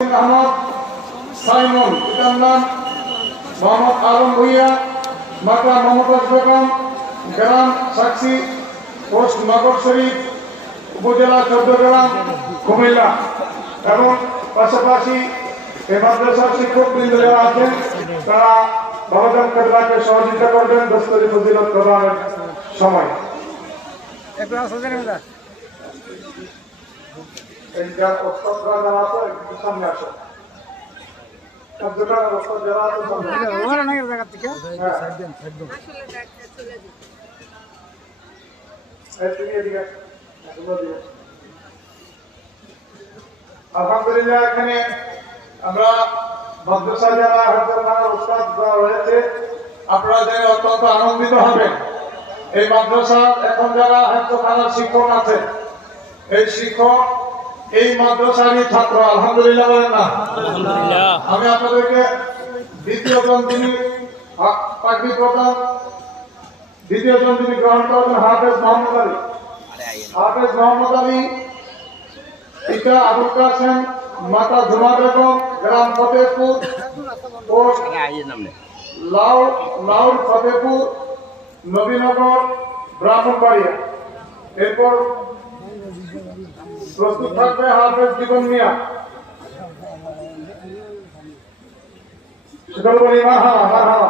Ahmad Simon পিতার নাম মোহাম্মদ আলম ভুইয়া মাতা মমতাজ বেগম, গ্রাম সাক্ষী, পোস্ট নগর শরীফ, উপজেলা চৌদ্দগ্রাম কুমিল্লা। এবং পাশাপাশি এই মাদ্রাসার শিক্ষক বৃন্দ যারা সময়। এই যার ওস্তাদরা যারা আছে একটু সামনে আসো। কার্যকর ওস্তাদ যারা আছে সামনে আসো। ওখানে নাকি জায়গা থেকে? হ্যাঁ। আসলে ডাক্তার চলে যাবে। এই এদিকে এগুলো দিয়ে। আলহামদুলিল্লাহ এখানে আমরা মাদ্রাসা যারা হাজার উস্তাদ যারা রয়েছে আপনারা জেনে অত্যন্ত আনন্দিত হবেন। এই মাদ্রাসা এখন যারা হাজার খানার শিক্ষক আছে এই শিক্ষক এই মাদ্রাসারই ছাত্র আলহামদুলিল্লাহ বলেন না। আমি আপনাদেরকে দ্বিতীয় জন যিনি পাখি প্রধান দ্বিতীয় জন যিনি গ্রহণ করবেন হাফেজ মোহাম্মদ আলী। হাফেজ মোহাম্মদ আলী পিতা আবুল কাসেম মাতা জুমা বেগম গ্রাম ফতেহপুর পোস্ট লাউ লাউর ফতেহপুর নবীনগর ব্রাহ্মণবাড়িয়া। এরপর প্রস্তুত থাকবে হাফেজ জীবন মিয়া সকল বলি মারহাবা মারহাবা